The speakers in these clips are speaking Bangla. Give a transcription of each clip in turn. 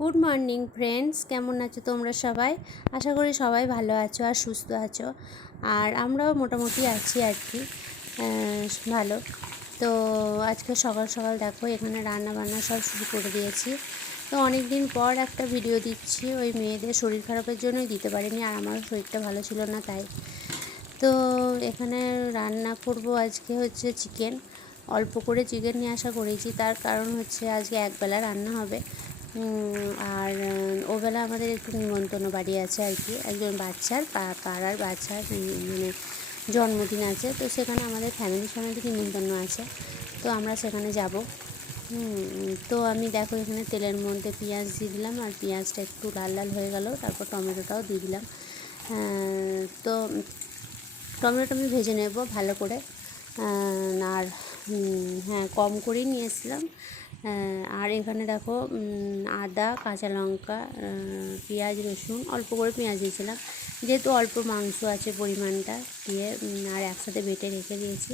গুড মর্নিং ফ্রেন্ডস, কেমন আছো তোমরা সবাই? আশা করি সবাই ভালো আছো আর সুস্থ আছো। আর আমরাও মোটামুটি আছি আর কি, ভালো। তো আজকে সকাল সকাল দেখো এখানে রান্না বান্না সব শুরু করে দিয়েছি। তো অনেক দিন পর একটা ভিডিও দিচ্ছি, ওই মেয়েদের শরীর খারাপের জন্যই দিতে পারিনি, আর আমার শরীরটা ভালো ছিল না তাই। তো এখানে রান্না করব আজকে হচ্ছে চিকেন। অল্প করে চিকেন নিয়ে আসা করেছি, তার কারণ হচ্ছে আজকে একবেলা রান্না হবে। আর ওবেলা আমাদের একটু নিমন্ত্রণ বাড়ি আছে আর কি, একজন বাচ্চার পাড়ার বাচ্চার মানে জন্মদিন আছে, তো সেখানে আমাদের ফ্যামিলি নিমন্ত্রণ আছে, তো আমরা সেখানে যাব। তো আমি দেখো এখানে তেলের মধ্যে পেঁয়াজ দিয়ে দিলাম, আর পেঁয়াজটা একটু লাল লাল হয়ে গেল, তারপর টমেটোটাও দিয়ে দিলাম। তো টমেটোটা আমি ভেজে নেব ভালো করে। আর হ্যাঁ, কম করেই নিয়েছিলাম। আর এখানে দেখো আদা, কাঁচা লঙ্কা, পেঁয়াজ, রসুন, অল্প করে পেঁয়াজ দিয়েছিলাম, যেহেতু অল্প মাংস আছে পরিমাণটা দিয়ে, আর একসাথে বেটে রেখে দিয়েছি।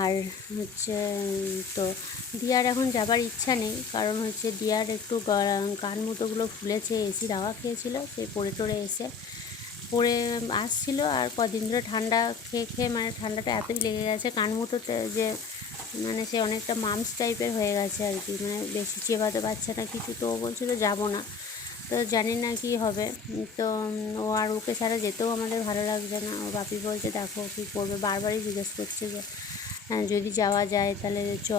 আর হচ্ছে তো দিয়ার এখন যাবার ইচ্ছা নেই, কারণ হচ্ছে দিয়ার একটু কান মুটোগুলো ফুলেছে, এসির হাওয়া খেয়েছিল, সে পড়ে টড়ে এসে পড়ে আসছিল। আর কদিন ধরে ঠান্ডা খেয়ে খেয়ে মানে ঠান্ডাটা এতই লেগে গেছে কান মুটোতে, যে মানে সে অনেকটা মামস টাইপের হয়ে গেছে আর কি, মানে বেশি চেবাতে পারছে না কিছু। তো ও বলছিল যাবো না, তো জানি না কি হবে। তো ও আর ওকে ছাড়া যেতেও আমাদের ভালো লাগছে না। ও বাপি বলছে দেখো কী করবে, বারবারই জিজ্ঞেস করছে যে যদি যাওয়া যায় তাহলে চ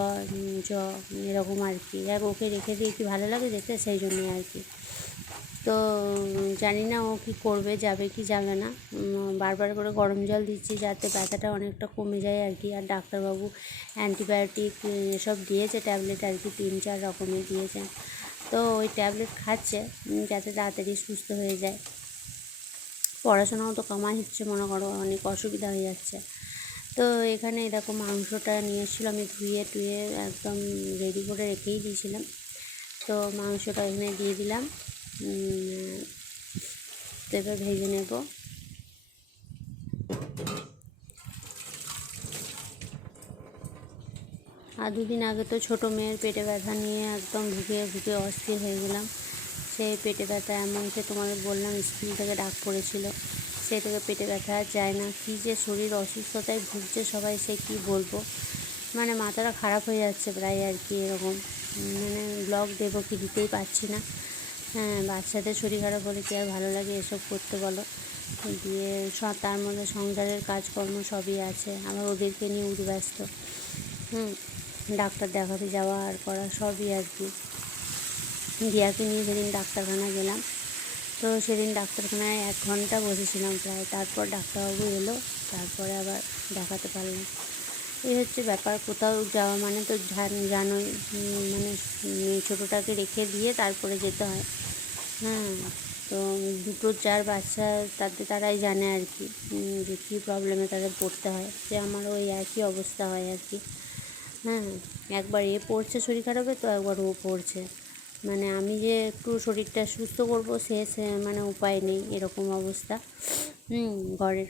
চ এরকম আর কি। আর ওকে রেখে দিয়ে কি ভালো লাগে যেতে, সেই জন্যই আর কি। তো জানি না ও কী করবে, যাবে কি যাবে না। বারবার করে গরম জল দিচ্ছি যাতে ব্যথাটা অনেকটা কমে যায় আর কি। আর ডাক্তারবাবু অ্যান্টিবায়োটিক এসব দিয়েছে, ট্যাবলেট আর কি 3-4 রকমের দিয়েছে। তো ওই ট্যাবলেট খাচ্ছে যাতে তাড়াতাড়ি সুস্থ হয়ে যায়। পড়াশোনাও তো কমাই হচ্ছে, মনে করো অনেক অসুবিধা হয়ে যাচ্ছে। তো এখানে এরকম মাংসটা নিয়ে এসেছিলো, আমি ধুয়ে টুয়ে একদম রেডি করে রেখেই দিয়েছিলাম। তো মাংসটা এখানে দিয়ে দিলাম, তো এবার ভেজে নেব। আর দুদিন আগে তো ছোটো মেয়ের পেটে ব্যথা নিয়ে একদম ভুগে ভুগে অস্থির হয়ে গেলাম। সেই পেটে ব্যথা এমন, সে তোমাদের বললাম স্কুল থেকে ডাক পড়েছিল, সেই থেকে পেটে ব্যথা আর যায় না। কী যে শরীর অসুস্থতায় ভুগছে সবাই, সে কী বলবো, মানে মাথাটা খারাপ হয়ে যাচ্ছে প্রায় আর কি। এরকম মানে ব্লগ দেবো কি দিতেই পারছি না। হ্যাঁ, বাচ্চাদের শরীর খারাপ হলে কি আর ভালো লাগে এসব করতে বলো। দিয়ে তার মধ্যে সংসারের কাজকর্ম সবই আছে, আবার ওদেরকে নিয়ে উদ্ব্যস্ত। ডাক্তার দেখাতে যাওয়া আর করা সবই আর কি। দিয়াকে নিয়ে সেদিন ডাক্তারখানা গেলাম, তো সেদিন ডাক্তারখানায় 1 ঘন্টা বসেছিলাম প্রায়। তারপর ডাক্তারবাবু এলো, তারপরে আবার দেখাতে পারলাম। এই হচ্ছে ব্যাপার, কোথাও যাওয়া মানে তো জানোই, মানে ছোটোটাকে রেখে দিয়ে তারপরে যেতে হয়। তো 2-4 বাচ্চা, তারাই জানে আর কি যে কী প্রবলেমে তাদের পড়তে হয়। যে আমারও ওই একই অবস্থা হয় আর কি। একবার এ পড়ছে শরীর খারাপে, তো একবার ও পড়ছে, মানে আমি যে একটু শরীরটা সুস্থ করবো সে মানে উপায় নেই, এরকম অবস্থা ঘরের।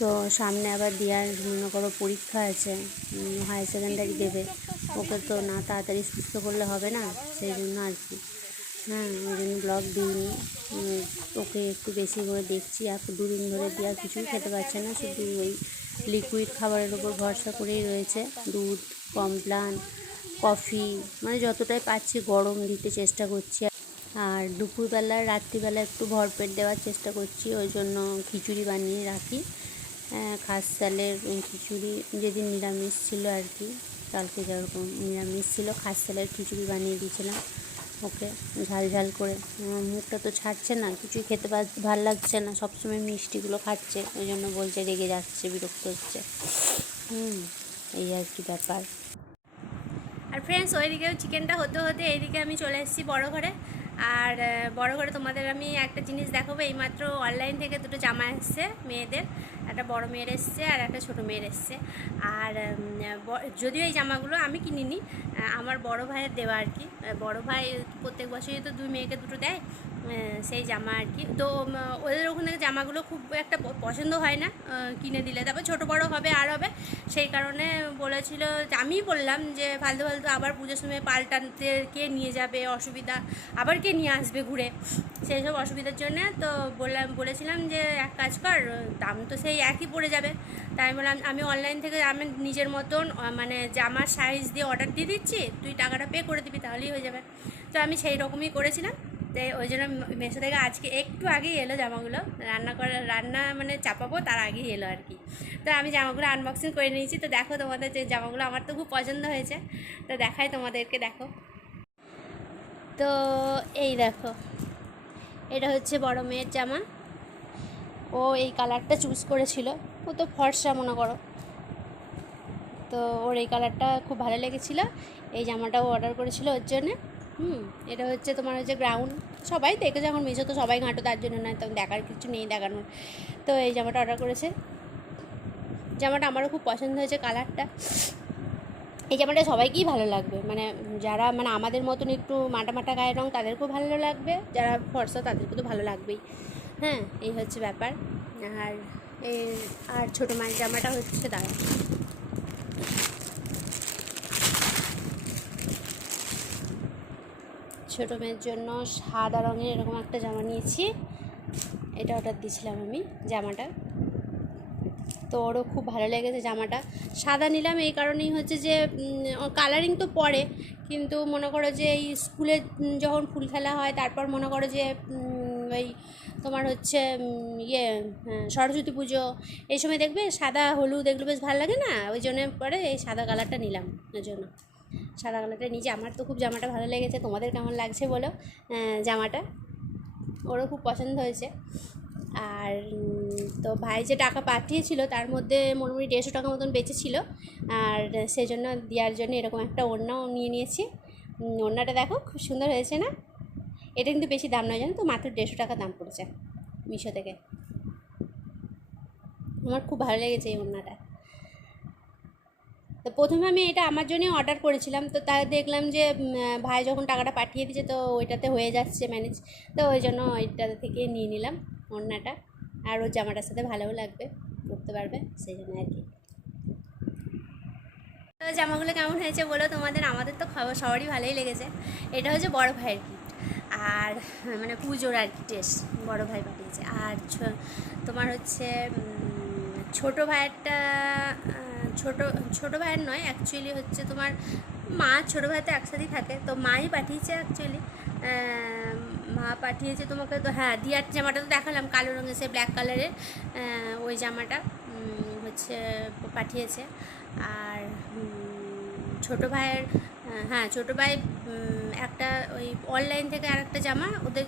তো সামনে আবার দিয়ার মনে করো পরীক্ষা আছে, হায়ার সেকেন্ডারি দেবে, ওকে তো না তাড়াতাড়ি সুস্থ করলে হবে না, সেই জন্য আর কি। ওই জন্য ব্লগ দিইনি। ওকে একটু বেশি করে দেখছি। আর 2 দিন ধরে দিয়া কিছুই খেতে পারছে না, শুধু ওই লিকুইড খাবারের ওপর ভরসা করেই রয়েছে। দুধ, কমপ্লান, কফি, মানে যতটাই পাচ্ছি গরম দিতে চেষ্টা করছি। আর দুপুরবেলা রাত্রিবেলা একটু ভরপেট দেওয়ার চেষ্টা করছি, ওই জন্য খিচুড়ি বানিয়ে রাখি। খাস চালের খিচুড়ি, যেদিন নিরামিষ ছিল আর কি, কালকে যেরকম নিরামিষ ছিল, খাস চালের খিচুড়ি বানিয়ে দিয়েছিলাম ওকে ঝাল ঝাল করে। মুখটা তো ছাড়ছে না, কিছুই খেতে ভাল লাগছে না, সবসময় মিষ্টিগুলো খাচ্ছে, ওই জন্য বলছে রেগে যাচ্ছে, বিরক্ত হচ্ছে। এই আর কি ব্যাপার। আর ফ্রেন্ডস, ওইদিকেও চিকেনটা হতে হতে এইদিকে আমি চলে এসেছি বড় ঘরে। আর বড় ঘরে তোমাদের আমি একটা জিনিস দেখাবো। এইমাত্র অনলাইন থেকে 2টো জামা এসছে মেয়েদের, একটা বড় মেয়ের এসছে আর একটা ছোটো মেয়ের এসছে। আর যদিও এই জামাগুলো আমি কিনিনি, আমার বড় ভাইয়ের দেওয়া আর কি। বড় ভাই প্রত্যেক বছরই তো 2 মেয়েকে 2টো দেয়, সেই জামা আর কি। তো ওদের ওখান থেকে জামাগুলো খুব একটা পছন্দ হয় না কিনে দিলে, তারপর ছোটো বড়ো হবে আর হবে, সেই কারণে বলেছিল, আমিই বললাম যে ফালতু ফালতু আবার পুজোর সময় পাল্টাতে কে নিয়ে যাবে, অসুবিধা, আবার কে নিয়ে আসবে ঘুরে, সেই সব অসুবিধার জন্যে। তো বলেছিলাম যে এক কাজ কর, দাম তো সেই একই পড়ে যাবে, তাই বললাম আমি অনলাইন থেকে আমি নিজের মতন মানে জামার সাইজ দিয়ে অর্ডার দিয়ে দিচ্ছি, তুই টাকাটা পে করে দিবি, তাহলেই হয়ে যাবে। তো আমি সেই রকমই করেছিলাম। তো ওই জন্য মেশো থেকে আজকে একটু আগেই এলো জামাগুলো, রান্না মানে চাপাবো তার আগেই এলো আর কি। তো আমি জামাগুলো আনবক্সিং করে নিয়েছি। তো দেখো তোমাদের যে জামাগুলো আমার তো খুব পছন্দ হয়েছে, তো দেখাই তোমাদেরকে, দেখো। তো এই দেখো, এটা হচ্ছে বড় মেয়ের জামা, ও এই কালারটা চুজ করেছিল, ও তো ফর্সা মনে করো, তো ওর এই কালারটা খুব ভালো লেগেছিলো, এই জামাটাও অর্ডার করেছিল ওর জন্যে। এটা হচ্ছে তোমার হচ্ছে গ্রাউন্ড, সবাই দেখে যখন মিশো তো সবাই ঘাঁটো, তার জন্য নয়, তখন দেখার কিছু নেই দেখানোর। তো এই জামাটা অর্ডার করেছে, জামাটা আমারও খুব পছন্দ হয়েছে কালারটা। এই জামাটা সবাইকেই ভালো লাগবে, মানে যারা মানে আমাদের মতন একটু মাটা মাটা গায়ের রঙ তাদেরকেও ভালো লাগবে, যারা ফর্সা তাদেরকেও তো ভালো লাগবেই। হ্যাঁ, এই হচ্ছে ব্যাপার। আর আর ছোটো মায়ের জামাটা হচ্ছে দাঁড়া, ছোটো মেয়ের জন্য সাদা রঙের এরকম একটা জামা নিয়েছি, এটা অর্ডার দিয়েছিলাম আমি জামাটা, তো ওরও খুব ভালো লেগেছে জামাটা। সাদা নিলাম এই কারণেই হচ্ছে যে কালারিং তো পরে, কিন্তু মনে করো যে এই স্কুলে যখন ফুল খেলা হয়, তারপর মনে করো যে ওই তোমার হচ্ছে সরস্বতী পুজো, এই সময় দেখবে সাদা হলুদ এগুলো বেশ ভালো লাগে না, ওই জন্য পরে এই সাদা কালারটা নিলাম, ওই জন্য সাদা কালারটা নিয়েছি। আমার তো খুব জামাটা ভালো লেগেছে, তোমাদের কেমন লাগছে বলো জামাটা, ওরও খুব পছন্দ হয়েছে। আর তো ভাই যে টাকা পাঠিয়েছিল তার মধ্যে মোটামুটি 150 টাকা মতন বেঁচেছিল, আর সেই জন্য দেওয়ার জন্য এরকম একটা ওড়নাও নিয়ে নিয়েছি। ওড়নাটা দেখো খুব সুন্দর হয়েছে না, এটা কিন্তু বেশি দাম নয় জানো তো, মাত্র 150 টাকা দাম পড়েছে মিশো থেকে। আমার খুব ভালো লেগেছে এই ওড়নাটা। তো প্রথমে আমি এটা আমার জন্যই অর্ডার করেছিলাম, তো তাই দেখলাম যে ভাই যখন টাকাটা পাঠিয়ে দিয়েছে তো ওইটাতে হয়ে যাচ্ছে ম্যানেজ, তো ওই জন্য ওইটা থেকে নিয়ে নিলাম ওড়নাটা, আর ওর জামাটার সাথে ভালোও লাগবে, পরতে পারবে, সেই জন্য আর কি। তো জামাগুলো কেমন হয়েছে বলো তোমাদের, আমাদের তো সবারই ভালোই লেগেছে। এটা হচ্ছে বড় ভাইয়ের গিফট, আর মানে পুজোর আর কি টেস্ট বড় ভাই পাঠিয়েছে। আর তোমার হচ্ছে ছোটো ভাইয়েরটা, ছোটো ভাইয়ের নয় অ্যাকচুয়ালি, হচ্ছে তোমার মা ছোটো ভাই তো একসাথেই থাকে, তো মাই পাঠিয়েছে অ্যাকচুয়ালি, মা পাঠিয়েছে তোমাকে। তো হ্যাঁ, দিয়ার জামাটা তো দেখালাম কালো রঙের, সে ব্ল্যাক কালারের ওই জামাটা হচ্ছে পাঠিয়েছে। আর ছোটো ভাইয়ের, হ্যাঁ ছোটো ভাই একটা ওই অনলাইন থেকে আর একটা জামা ওদের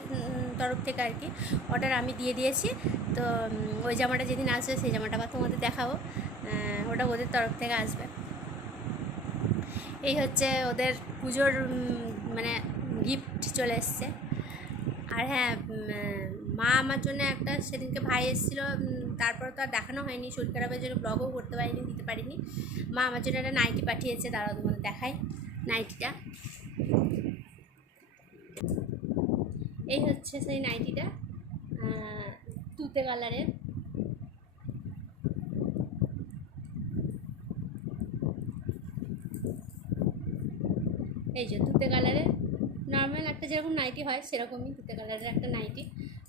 তরফ থেকে আর কি অর্ডার আমি দিয়ে দিয়েছি। তো ওই জামাটা যেদিন আসবে সেই জামাটা আবার তোমাদের দেখাবো, ওটা ওদের তরফ থেকে আসবে। এই হচ্ছে ওদের পুজোর মানে গিফট চলে এসছে। আর হ্যাঁ, মা আমার জন্য একটা, সেদিনকে ভাই এসেছিলো, তারপর তো আর দেখানো হয়নি, শরীর খারাপের জন্য ব্লগও করতে পারিনি, দিতে পারিনি। মা আমার জন্য একটা নাইটি পাঠিয়েছে, দাঁড়াও তোমাদের দেখাই নাইটিটা। এই হচ্ছে সেই নাইটিটা, তুতে কালারের, এই যে তুতে কালারের নর্মাল একটা যেরকম নাইটি হয় সেরকমই তুতে কালারের একটা নাইটি।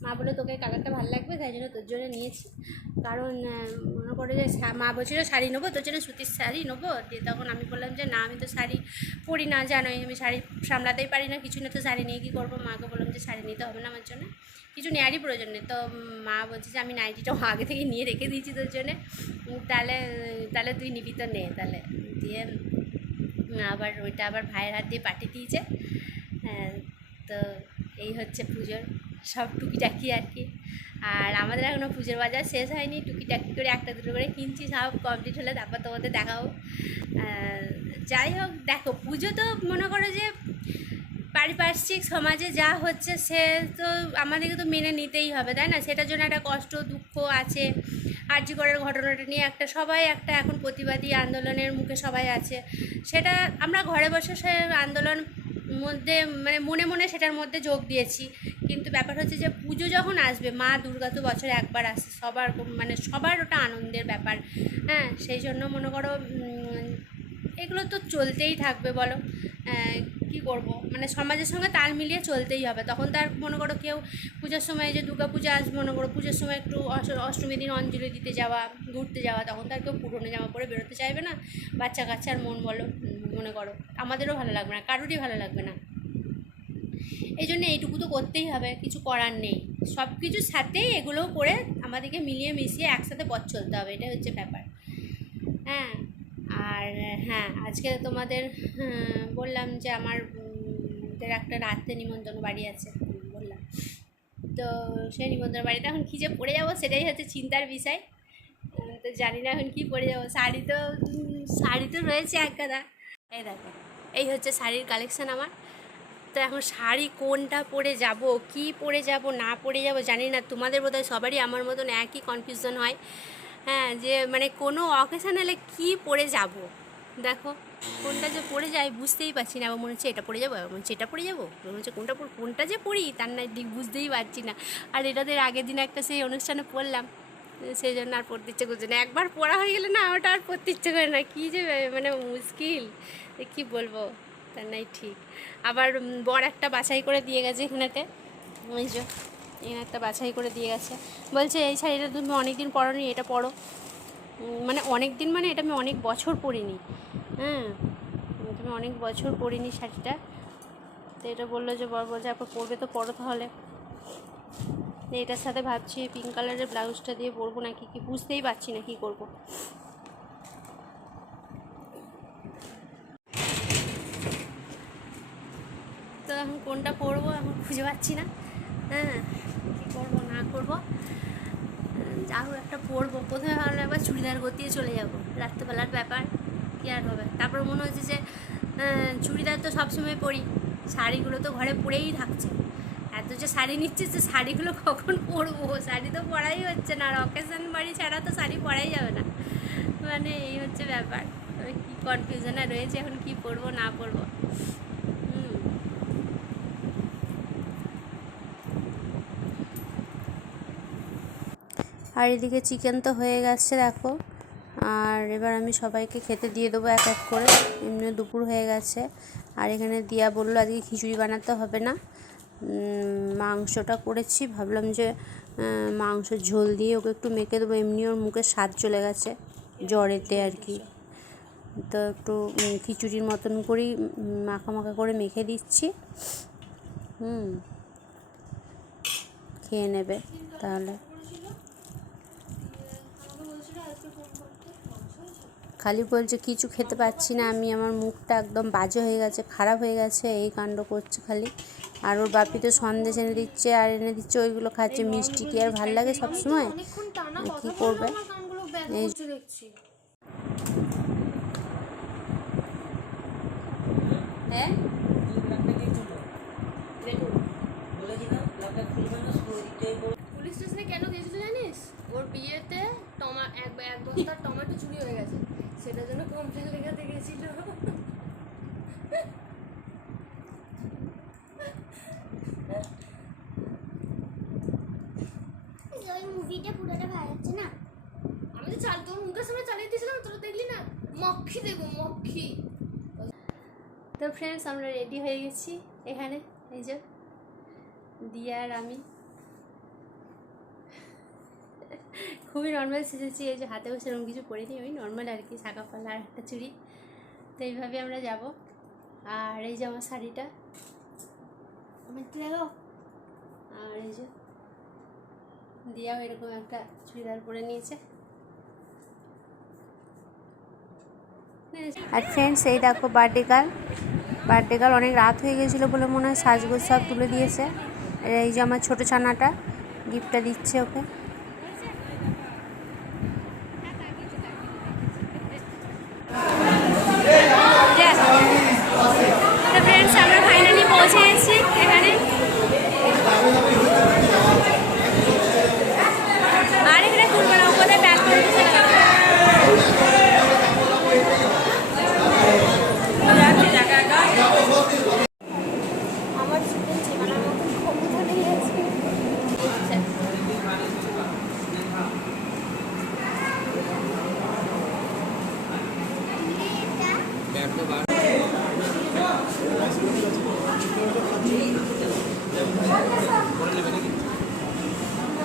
মা বলে তোকে কালারটা ভালো লাগবে, তাই জন্য তোর জন্য নিয়েছি। কারণ মনে করে যে মা বলছিল শাড়ি নেবো, তোর জন্য সুতির শাড়ি নেবো, দিয়ে তখন আমি বললাম যে না, আমি তো শাড়ি পরি না, জানোই আমি শাড়ি সামলাতেই পারি না, কিছু না, তো শাড়ি নিয়ে কী করবো। মাকে বললাম যে শাড়ি নিতে হবে না আমার জন্য, কিছু নেওয়ারই প্রয়োজন নেই। তো মা বলছে যে আমি নাইটিটা আগে থেকে নিয়ে রেখে দিয়েছি তোর জন্যে, তাহলে তুই নিবি তো নে, তাহলে দিয়ে আবার ওইটা আবার ভাইয়ের হাত দিয়ে পাঠিয়ে দিয়েছে। তো এই হচ্ছে পুজোর সব টুকিটাকি আর কি। আর আমাদের এখনও পুজোর বাজার শেষ হয়নি, টুকিটাকি করে একটা দুটো করে কিনছি, সব কমপ্লিট হলে তারপর তোমাদের দেখাবো। যাই হোক, দেখো পুজো তো মনে করো যে পারিপার্শ্বিক সমাজে যা হচ্ছে সে তো আমাদেরকে তো মেনে নিতেই হবে, তাই না? সেটার জন্য একটা কষ্ট দুঃখ আছে। আরজি করের ঘটনাটা নিয়ে একটা সবাই একটা এখন প্রতিবাদী আন্দোলনের মুখে সবাই আছে, সেটা আমরা ঘরে বসে সে আন্দোলন মধ্যে মানে মনে মনে সেটার মধ্যে যোগ দিয়েছি। কিন্তু ব্যাপার হচ্ছে যে পুজো যখন আসবে, মা দুর্গা তো বছরে একবার আসে, সবার মানে সবার ওটা আনন্দের ব্যাপার। হ্যাঁ, সেই জন্য মনে করো এগুলো তো চলতেই থাকবে বলো। কি করব, মানে সমাজের সঙ্গে তাল মিলিয়ে চলতেই হবে। তখন তার মনে করো কেউ পূজার সময় যে দুর্গা পূজা আসবে, মনে করো পুজোর সময় একটু অষ্টমী দিন অঞ্জলি দিতে যাওয়া, ঘুরতে যাওয়া, তখন তার কেউ পুরনো জামা পরে বেরোতে চাইবে না। বাচ্চা কাচ্চার মন বলো, মনে করো আমাদেরও ভালো লাগবে না, কারোরই ভালো লাগবে না। এই জন্য এইটুকু তো করতেই হবে, কিছু করার নেই। সব কিছুর সাথেই এগুলোও করে আমাদেরকে মিলিয়ে মিশিয়ে একসাথে পথ চলতে হবে, এটাই হচ্ছে ব্যাপার। হ্যাঁ, আর হ্যাঁ, আজকে তোমাদের বললাম যে আমার একটা রাত্রে নিমন্ত্রণ বাড়ি আছে বললাম, তো সেই নিমন্ত্রণ বাড়িতে এখন কী যে পরে যাবো সেটাই হচ্ছে চিন্তার বিষয়। তো জানি না এখন কী পরে যাবো। শাড়ি তো রয়েছে এক গাদা, এই দেখো এই হচ্ছে শাড়ির কালেকশান আমার। তো এখন শাড়ি কোনটা পরে যাব, কি পরে যাব না পরে যাব জানি না। তোমাদের বোধহয় সবারই আমার মতন একই কনফিউশন হয়। হ্যাঁ, যে মানে কোনো অকেশান হলে কী পরে যাব, দেখো কোনটা যে পরে যায় বুঝতেই পারছি না। আবার মনে হচ্ছে এটা পরে যাবো, আবার মনে হচ্ছে এটা পরে যাবো, মনে হচ্ছে কোনটা যে পড়ি তার না ঠিক বুঝতেই পারছি না। আর এটাদের আগের দিন একটা সেই অনুষ্ঠানে পড়লাম, সেই জন্য আর পড়তে ইচ্ছে করছে না। একবার পড়া হয়ে গেলে না ওটা আর পড়তে ইচ্ছে করে না। কী যে মানে মুশকিল, কী বলবো, তার নাই ঠিক। আবার বর একটা বাছাই করে দিয়ে গেছে এখানেতে, ওই যে এখানে একটা বাছাই করে দিয়ে গেছে, বলছে এই শাড়িটা তুমি অনেক দিন পরোনি, এটা পরো। মানে অনেক দিন মানে এটা আমি অনেক বছর পরিনি। হ্যাঁ, তুমি অনেক বছর পরিনি শাড়িটা। তো এটা বললো যে বর বলছে একবার পরবে তো পরো তাহলে। এটার সাথে ভাবছি পিঙ্ক কালারের ব্লাউজটা দিয়ে পরবো নাকি কি বুঝতেই পারছি না কী করবো। তো এখন কোনটা পরবো এখন খুঁজে পাচ্ছি না। হ্যাঁ, কী করবো না করবো, যা হোক একটা পরবো। প্রথমে ভাবলাম একবার চুড়িদার গতিয়ে চলে যাবো, রাত্রেবেলার ব্যাপার কী আর হবে। তারপর মনে হচ্ছে যে চুড়িদার তো সবসময় পরি, শাড়িগুলো তো ঘরে পরেই থাকছে। এত যে শাড়ি নিচ্ছে যে শাড়িগুলো কখন পরবো, শাড়ি তো পরাই হচ্ছে না। আর অকেশন বাড়ি ছাড়া তো শাড়ি পরাই যাবে না, মানে এই হচ্ছে ব্যাপার। তবে কী কনফিউশনে রয়েছে এখন কী পরবো না পরবো। আর এদিকে চিকেন তো হয়ে গেছে দেখো, আর এবার আমি সবাইকে খেতে দিয়ে দেবো এক এক করে। এমনি দুপুর হয়ে গেছে। আর এখানে দিয়া বললো আজকে খিচুড়ি বানাতে হবে না, মাংসটা করেছি, ভাবলাম যে মাংসের ঝোল দিয়ে ওকে একটু মেখে দেবো। এমনি ওর মুখে স্বাদ চলে গেছে জ্বরেতে আর কি। তো একটু খিচুড়ির মতন করেই মাখা মাখা করে মেখে দিচ্ছি। খেয়ে নেবে তাহলে। খালি বলছে কিছু খেতে পাচ্ছি না আমি, আমার মুখটা একদম বাজে হয়ে গেছে, খারাপ হয়ে গেছে, এই কাণ্ড করছে খালি। আর ওর বাপি তো সন্দেশ এনে দিচ্ছে আর এনে দিচ্ছে, ওইগুলো খাচ্ছে। মিষ্টি কি আর ভাল লাগে সব সময়, কি করবে। এই হ্যাঁ পুলিশ স্টেশনে কেন গেছিল জানিস? ওর বিয়েতে এক বস্তার টমেটো চুরি হয়ে গেছে, সেটার জন্য কমপ্লেন লেখাতে গেছিল। ওই মুভিটা পুরোটা ভালো লাগছে না। আমি তো তোর মুখের সামনে চালিয়ে দিয়েছিলাম, তোরা দেখলি না? মক্ষী দেবো মক্ষী। তো ফ্রেন্ডস আমরা রেডি হয়ে গেছি এখানে, এই যে দিয়া আর আমি খুবই নর্মাল সেজেছি। এই যে হাতেও সেরকম কিছু পরিনি, ওই নর্মাল আর কি, শাঁখা পালা আর একটা চুড়ি। তো এইভাবে আমরা যাব। আর এই যে আমার শাড়িটা আমার দেখো, আর এই যে দিয়াও এরকম একটা চুড়িদার পরে নিয়েছে। আর ফ্রেন্ডস এই দেখো বার্থডে গার্ল অনেক রাত হয়ে গেছিলো বলে মনে হয় সাজগোজ সব তুলে দিয়েছে। এই যে আমার ছোটো ছানাটা গিফটটা দিচ্ছে ওকে। ফ্রেন্ডস আমরা ফাইনালি পৌঁছে গেছি এখানে। আর এখানে তুলবো না, ওখানে ব্যাক করে দিতে হবে।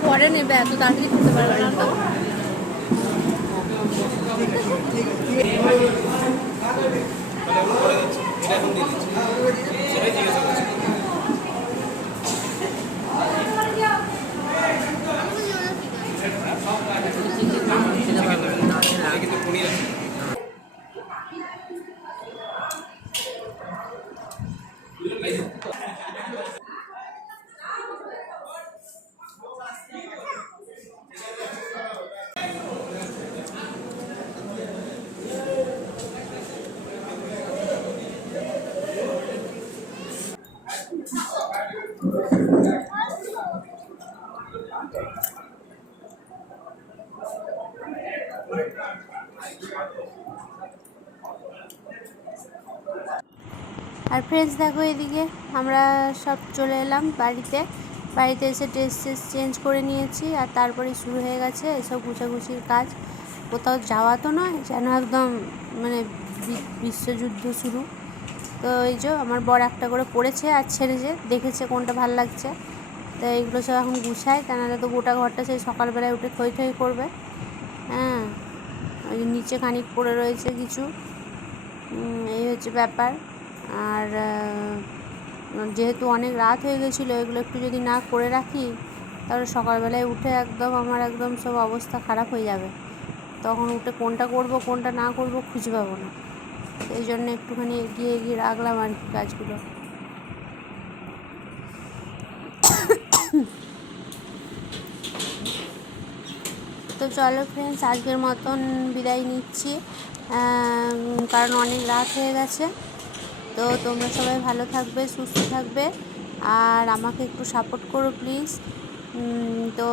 পরে নেবে, এত তাড়াতাড়ি করতে পারবে না তো। আর ফ্রেন্ডস দেখো, এদিকে আমরা সব চলে এলাম বাড়িতে। বাড়িতে এসে ড্রেস চেঞ্জ করে নিয়েছি, আর তারপরে শুরু হয়ে গেছে এসব গুছাগুছির কাজ। কোথাও যাওয়া তো নয়, যেন একদম মানে বিশ্বযুদ্ধ শুরু। তো এই যে আমার বর একটা করে পড়েছে আর ছেড়েছে, দেখেছে কোনটা ভাল লাগছে। তো এইগুলো সব এখন গুছায়, তা নাহলে তো গোটা ঘরটা সেই সকালবেলায় উঠে থই থই করবে। হ্যাঁ, ওই নিচে খানিক পড়ে রয়েছে কিছু, এই হচ্ছে ব্যাপার। আর যেহেতু অনেক রাত হয়ে গেছিলো, এগুলো একটু যদি না করে রাখি তাহলে সকালবেলায় উঠে একদম আমার একদম সব অবস্থা খারাপ হয়ে যাবে। তখন উঠে কোনটা করব কোনটা না করব খুঁজে পাবো না। এই জন্য একটুখানি এগিয়ে এগিয়ে রাখলাম আর কি কাজগুলো। তো চলো ফ্রেন্ডস, আজকের মতন বিদায় নিচ্ছি, কারণ অনেক রাত হয়ে গেছে। তো তোমরা সবাই ভালো থাকবে, সুস্থ থাকবে, আর আমাকে একটু সাপোর্ট করো প্লিজ। তো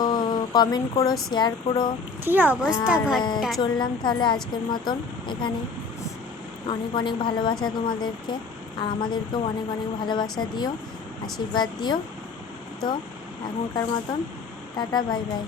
কমেন্ট করো, শেয়ার করো। কি অবস্থা ঘরটা। চললাম তাহলে আজকের মতন এখানে। অনেক অনেক ভালোবাসা তোমাদেরকে, আর আমাদেরকেও অনেক অনেক ভালোবাসা দিও, আশীর্বাদ দিও। তো এখনকার মতন টাটা, বাই বাই।